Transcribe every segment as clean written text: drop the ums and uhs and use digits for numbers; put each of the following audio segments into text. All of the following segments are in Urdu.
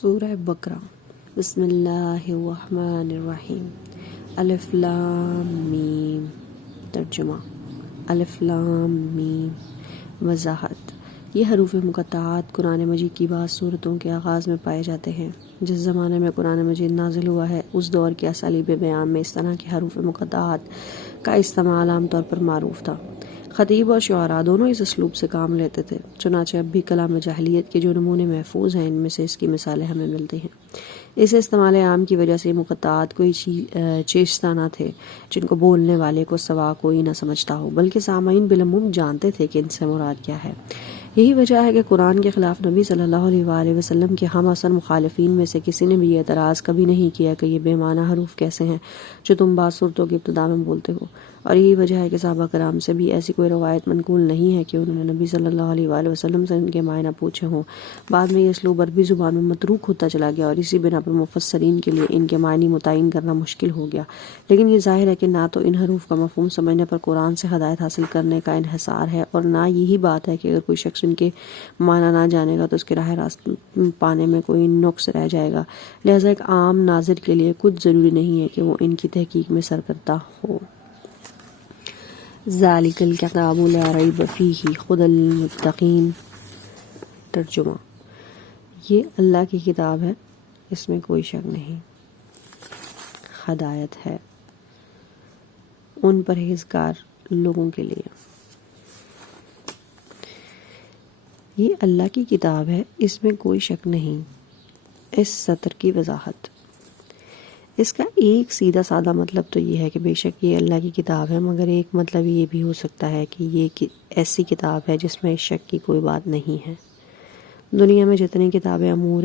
سورہ بقرہ۔ بسم اللہ الرحمن الرحیم۔ الف لام میم۔ ترجمہ۔ الف لام میم۔ وضاحت۔ یہ حروف مقطعات قرآن مجید کی بعض صورتوں کے آغاز میں پائے جاتے ہیں۔ جس زمانے میں قرآن مجید نازل ہوا ہے اس دور کے اسالیب بیان میں اس طرح کے حروف مقطعات کا استعمال عام طور پر معروف تھا۔ خطیب اور شعراء دونوں اس اسلوب سے کام لیتے تھے، چنانچہ اب بھی کلام جاہلیت کے جو نمونے محفوظ ہیں ان میں سے اس کی مثالیں ہمیں ملتی ہیں۔ اس استعمال عام کی وجہ سے یہ مقطعات کوئی چیستہ نہ تھے جن کو بولنے والے کو سوا کوئی نہ سمجھتا ہو، بلکہ سامعین بالعموم جانتے تھے کہ ان سے مراد کیا ہے۔ یہی وجہ ہے کہ قرآن کے خلاف نبی صلی اللہ علیہ وآلہ وسلم کے ہم عصر مخالفین میں سے کسی نے بھی اعتراض کبھی نہیں کیا کہ یہ بے معنی حروف کیسے ہیں جو تم بعض صورتوں کی ابتدا میں بولتے ہو، اور یہی وجہ ہے کہ صحابہ کرام سے بھی ایسی کوئی روایت منقول نہیں ہے کہ انہوں نے نبی صلی اللہ علیہ وآلہ وسلم سے ان کے معنی پوچھے ہوں۔ بعد میں یہ اسلوب عربی زبان میں متروک ہوتا چلا گیا اور اسی بنا پر مفسرین کے لیے ان کے معنی متعین کرنا مشکل ہو گیا، لیکن یہ ظاہر ہے کہ نہ تو ان حروف کا مفہوم سمجھنے پر قرآن سے ہدایت حاصل کرنے کا انحصار ہے، اور نہ یہی بات ہے کہ اگر کوئی شخص ان کے معنی نہ جانے گا تو اس کے راہ راست پانے میں کوئی نقص رہ جائے گا، لہٰذا ایک عام ناظر کے لیے کچھ ضروری نہیں ہے کہ وہ ان کی تحقیق میں سرگردہ ہو۔ ذالک الکتاب لا ریب فیہ ھدی للمتقین۔ ترجمہ۔ یہ اللہ کی کتاب ہے، اس میں کوئی شک نہیں، ہدایت ہے ان پرہیزگار لوگوں کے لیے۔ یہ اللہ کی کتاب ہے، اس میں کوئی شک نہیں۔ اس سطر کی وضاحت۔ اس کا ایک سیدھا سادہ مطلب تو یہ ہے کہ بے شک یہ اللہ کی کتاب ہے، مگر ایک مطلب یہ بھی ہو سکتا ہے کہ یہ ایسی کتاب ہے جس میں شک کی کوئی بات نہیں ہے۔ دنیا میں جتنی کتابیں امور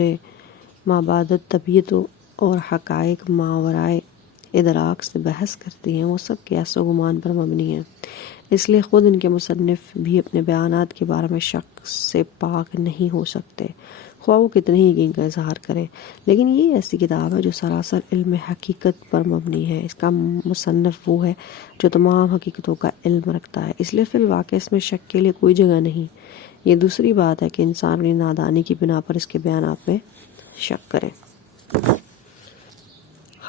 مابعد طبیعت اور حقائق ماورائے ادراک سے بحث کرتی ہیں وہ سب قیاس و گمان پر مبنی ہیں، اس لیے خود ان کے مصنف بھی اپنے بیانات کے بارے میں شک سے پاک نہیں ہو سکتے، خواہ وہ کتنے ہی یقین کا اظہار کریں۔ لیکن یہ ایسی کتاب ہے جو سراسر علم حقیقت پر مبنی ہے، اس کا مصنف وہ ہے جو تمام حقیقتوں کا علم رکھتا ہے، اس لیے فی الواقع اس میں شک کے لیے کوئی جگہ نہیں۔ یہ دوسری بات ہے کہ انسان اپنی نادانی کی بنا پر اس کے بیانات میں شک کرے۔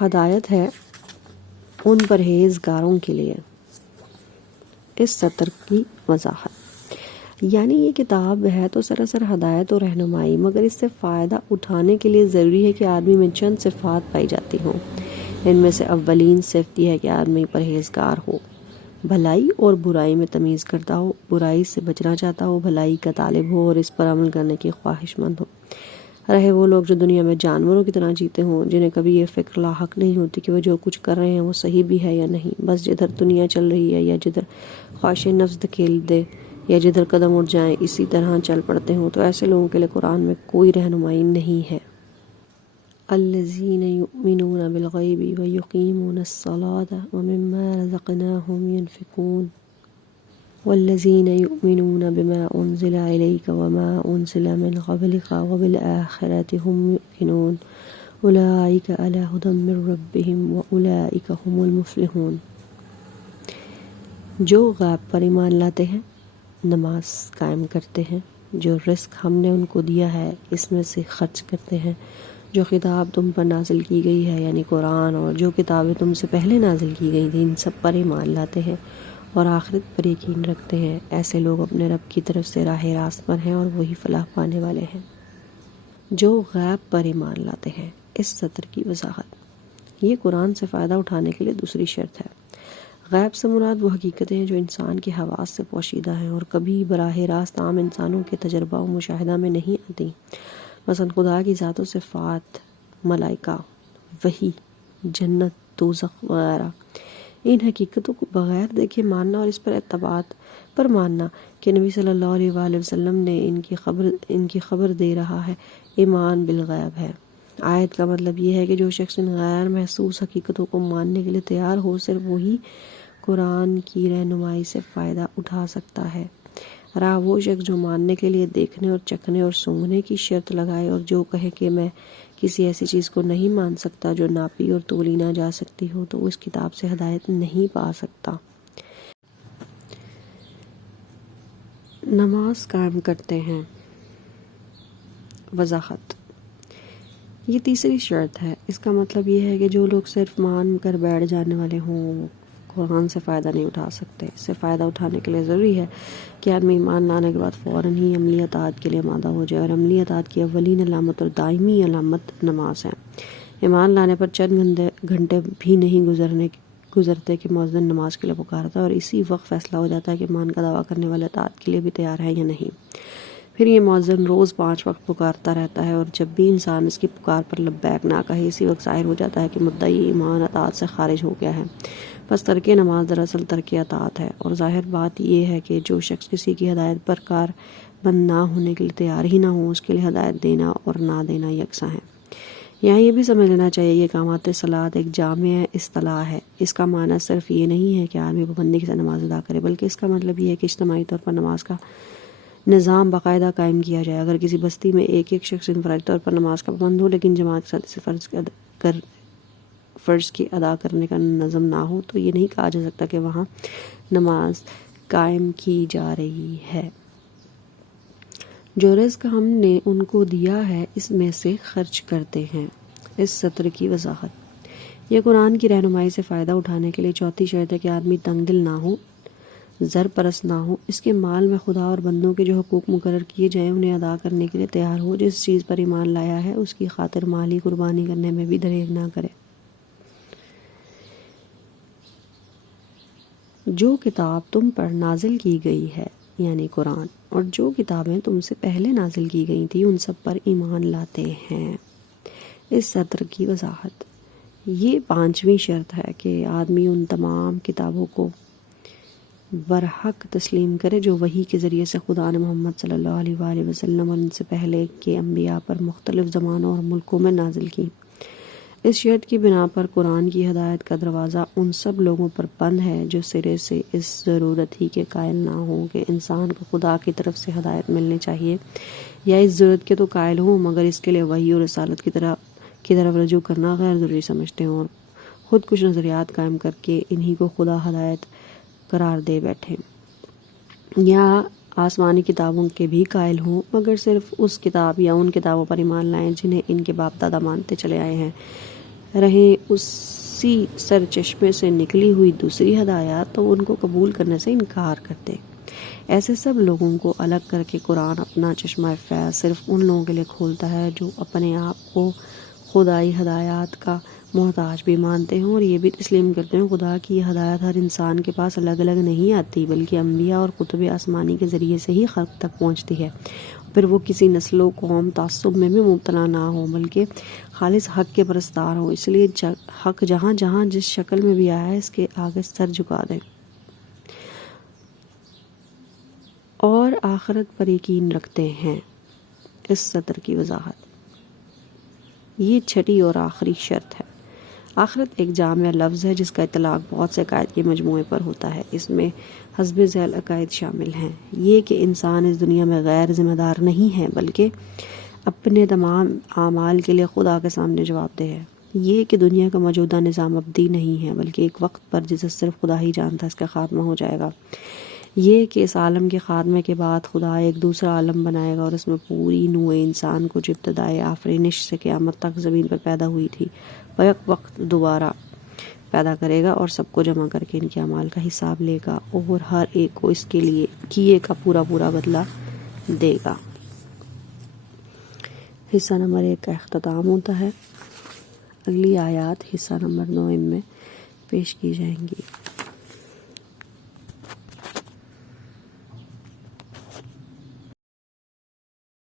ہدایت ہے ان پرہیزگاروں کے لیے۔ اس سطر کی وضاحت۔ یعنی یہ کتاب ہے تو سراسر ہدایت و رہنمائی، مگر اس سے فائدہ اٹھانے کے لیے ضروری ہے کہ آدمی میں چند صفات پائی جاتی ہوں۔ ان میں سے اولین صفت یہ ہے کہ آدمی پرہیزگار ہو، بھلائی اور برائی میں تمیز کرتا ہو، برائی سے بچنا چاہتا ہو، بھلائی کا طالب ہو اور اس پر عمل کرنے کی خواہش مند ہو۔ رہے وہ لوگ جو دنیا میں جانوروں کی طرح جیتے ہوں، جنہیں کبھی یہ فکر لاحق نہیں ہوتی کہ وہ جو کچھ کر رہے ہیں وہ صحیح بھی ہے یا نہیں، بس جدھر دنیا چل رہی ہے یا جدھر خواہش نفس دھکیل دے یا جدھر قدم اٹھ جائیں اسی طرح چل پڑتے ہوں، تو ایسے لوگوں کے لیے قرآن میں کوئی رہنمائی نہیں ہے۔ الذین یؤمنون بالغیب ویقیمون الصلاۃ ومما رزقناہم ینفقون والذین یؤمنون بما انزل الیک وما انزل من قبلک وبالآخرۃ هم یوقنون اولئک علی ھدی من ربہم واولئک هم المفلحون۔ جو غیب پر ایمان لاتے ہیں، نماز قائم کرتے ہیں، جو رزق ہم نے ان کو دیا ہے اس میں سے خرچ کرتے ہیں، جو خطاب تم پر نازل کی گئی ہے یعنی قرآن اور جو کتابیں تم سے پہلے نازل کی گئی تھیں، ان سب پر ایمان لاتے ہیں اور آخرت پر یقین رکھتے ہیں، ایسے لوگ اپنے رب کی طرف سے راہ راست پر ہیں اور وہی فلاح پانے والے ہیں۔ جو غیب پر ایمان لاتے ہیں۔ اس سطر کی وضاحت۔ یہ قرآن سے فائدہ اٹھانے کے لیے دوسری شرط ہے۔ غیب سے مراد وہ حقیقتیں ہیں جو انسان کے حواس سے پوشیدہ ہیں اور کبھی براہ راست عام انسانوں کے تجربہ و مشاہدہ میں نہیں آتی، مثلا خدا کی ذات و صفات، ملائکہ، وحی، جنت، دوزخ وغیرہ۔ ان حقیقتوں کو بغیر دیکھے ماننا اور اس پر اعتباط پر ماننا کہ نبی صلی اللہ علیہ وآلہ وسلم نے ان کی خبر دے رہا ہے، ایمان بالغیب ہے۔ آیت کا مطلب یہ ہے کہ جو شخص ان غیر محسوس حقیقتوں کو ماننے کے لیے تیار ہو، صرف وہی قرآن کی رہنمائی سے فائدہ اٹھا سکتا ہے۔ رہا وہ شخص جو ماننے کے لیے دیکھنے اور چکھنے اور سونگھنے کی شرط لگائے اور جو کہے کہ میں کسی ایسی چیز کو نہیں مان سکتا جو ناپی اور تولی نہ جا سکتی ہو، تو وہ اس کتاب سے ہدایت نہیں پا سکتا۔ نماز قائم کرتے ہیں۔ وضاحت۔ یہ تیسری شرط ہے۔ اس کا مطلب یہ ہے کہ جو لوگ صرف مان کر بیٹھ جانے والے ہوں قرآن سے فائدہ نہیں اٹھا سکتے۔ اس سے فائدہ اٹھانے کے لیے ضروری ہے کہ آدمی ایمان لانے کے بعد فوراً ہی عملی اطاعت کے لیے آمادہ ہو جائے، اور عملی اطاعت کی اولین علامت اور دائمی علامت نماز ہے۔ ایمان لانے پر چند گھنٹے بھی نہیں گزرتے کہ مؤذن نماز کے لیے پکارتا ہے، اور اسی وقت فیصلہ ہو جاتا ہے کہ ایمان کا دعویٰ کرنے والے اطاعت کے لیے بھی تیار ہے یا نہیں۔ پھر یہ مؤذن روز 5 وقت پکارتا رہتا ہے، اور جب بھی انسان اس کی پکار پر لبیک نہ کہے، اسی وقت ظاہر ہو جاتا ہے کہ مدعی ایمان اطاعت سے خارج ہو گیا ہے۔ بس ترک نماز دراصل ترک اطاعت ہے، اور ظاہر بات یہ ہے کہ جو شخص کسی کی ہدایت پر کار بند نہ ہونے کے لیے تیار ہی نہ ہو، اس کے لیے ہدایت دینا اور نہ دینا یکساں ہے۔ یہاں یہ بھی سمجھ لینا چاہیے کہ اقامت صلاۃ ایک جامع اصطلاح ہے۔ اس کا معنی صرف یہ نہیں ہے کہ آدمی پابندی سے نماز ادا کرے، بلکہ اس کا مطلب یہ ہے کہ اجتماعی طور پر نماز کا نظام باقاعدہ قائم کیا جائے۔ اگر کسی بستی میں ایک شخص انفرادی طور پر نماز کا پابند ہو لیکن جماعت کے ساتھ اسے فرض کی ادا کرنے کا نظم نہ ہو، تو یہ نہیں کہا جا سکتا کہ وہاں نماز قائم کی جا رہی ہے۔ جو رزق ہم نے ان کو دیا ہے اس میں سے خرچ کرتے ہیں۔ اس سطر کی وضاحت۔ یہ قرآن کی رہنمائی سے فائدہ اٹھانے کے لیے چوتھی شرط ہے کہ آدمی تنگ دل نہ ہو، زر پرست نہ ہو، اس کے مال میں خدا اور بندوں کے جو حقوق مقرر کیے جائیں انہیں ادا کرنے کے لیے تیار ہو، جس چیز پر ایمان لایا ہے اس کی خاطر مالی قربانی کرنے میں بھی دریغ نہ کرے۔ جو کتاب تم پر نازل کی گئی ہے یعنی قرآن، اور جو کتابیں تم سے پہلے نازل کی گئی تھی ان سب پر ایمان لاتے ہیں۔ اس سطر کی وضاحت۔ یہ 5ویں شرط ہے کہ آدمی ان تمام کتابوں کو برحق تسلیم کرے جو وحی کے ذریعے سے خدا نے محمد صلی اللہ علیہ وآلہ وسلم اور ان سے پہلے کے انبیاء پر مختلف زمانوں اور ملکوں میں نازل کی۔ اس شرط کی بنا پر قرآن کی ہدایت کا دروازہ ان سب لوگوں پر بند ہے جو سرے سے اس ضرورت ہی کے قائل نہ ہوں کہ انسان کو خدا کی طرف سے ہدایت ملنی چاہیے، یا اس ضرورت کے تو قائل ہوں مگر اس کے لیے وحی اور رسالت کی طرف رجوع کرنا غیر ضروری سمجھتے ہوں، اور خود کچھ نظریات قائم کر کے انہی کو خدا ہدایت قرار دے بیٹھے، یا آسمانی کتابوں کے بھی قائل ہوں مگر صرف اس کتاب یا ان کتابوں پر ایمان لائیں جنہیں ان کے باپ دادا مانتے چلے آئے ہیں، رہیں اسی سر چشمے سے نکلی ہوئی دوسری ہدایات تو ان کو قبول کرنے سے انکار کرتے۔ ایسے سب لوگوں کو الگ کر کے قرآن اپنا چشمہ فیض صرف ان لوگوں کے لیے کھولتا ہے جو اپنے آپ کو خدائی ہدایات کا محتاج بھی مانتے ہیں، اور یہ بھی تسلیم کرتے ہیں خدا کی یہ ہدایت ہر انسان کے پاس الگ الگ نہیں آتی بلکہ انبیاء اور کتب آسمانی کے ذریعے سے ہی خلق تک پہنچتی ہے۔ پھر وہ کسی نسل و قوم تعصب میں بھی مبتلا نہ ہو بلکہ خالص حق کے پرستار ہوں۔ اس لیے حق جہاں جہاں جس شکل میں بھی آیا ہے اس کے آگے سر جھکا دیں اور آخرت پر یقین رکھتے ہیں۔ اس سطر کی وضاحت۔ یہ 6ٹھی اور آخری شرط ہے۔ آخرت ایک جامع لفظ ہے جس کا اطلاق بہت سے عقائد کے مجموعے پر ہوتا ہے۔ اس میں حسب ذیل عقائد شامل ہیں۔ یہ کہ انسان اس دنیا میں غیر ذمہ دار نہیں ہے بلکہ اپنے تمام اعمال کے لیے خدا کے سامنے جواب دہ ہے۔ یہ کہ دنیا کا موجودہ نظام ابدی نہیں ہے بلکہ ایک وقت پر جسے صرف خدا ہی جانتا ہے اس کا خاتمہ ہو جائے گا۔ یہ کہ اس عالم کے خاتمے کے بعد خدا ایک دوسرا عالم بنائے گا اور اس میں پوری نوع انسان کو جو ابتدائے آفرینش سے قیامت تک زمین پر پیدا ہوئی تھی بیک وقت دوبارہ پیدا کرے گا، اور سب کو جمع کر کے ان کے اعمال کا حساب لے گا اور ہر ایک کو اس کے لیے کیے کا پورا بدلہ دے گا۔ حصہ نمبر 1 کا اختتام ہوتا ہے۔ اگلی آیات حصہ نمبر 9 میں پیش کی جائیں گی۔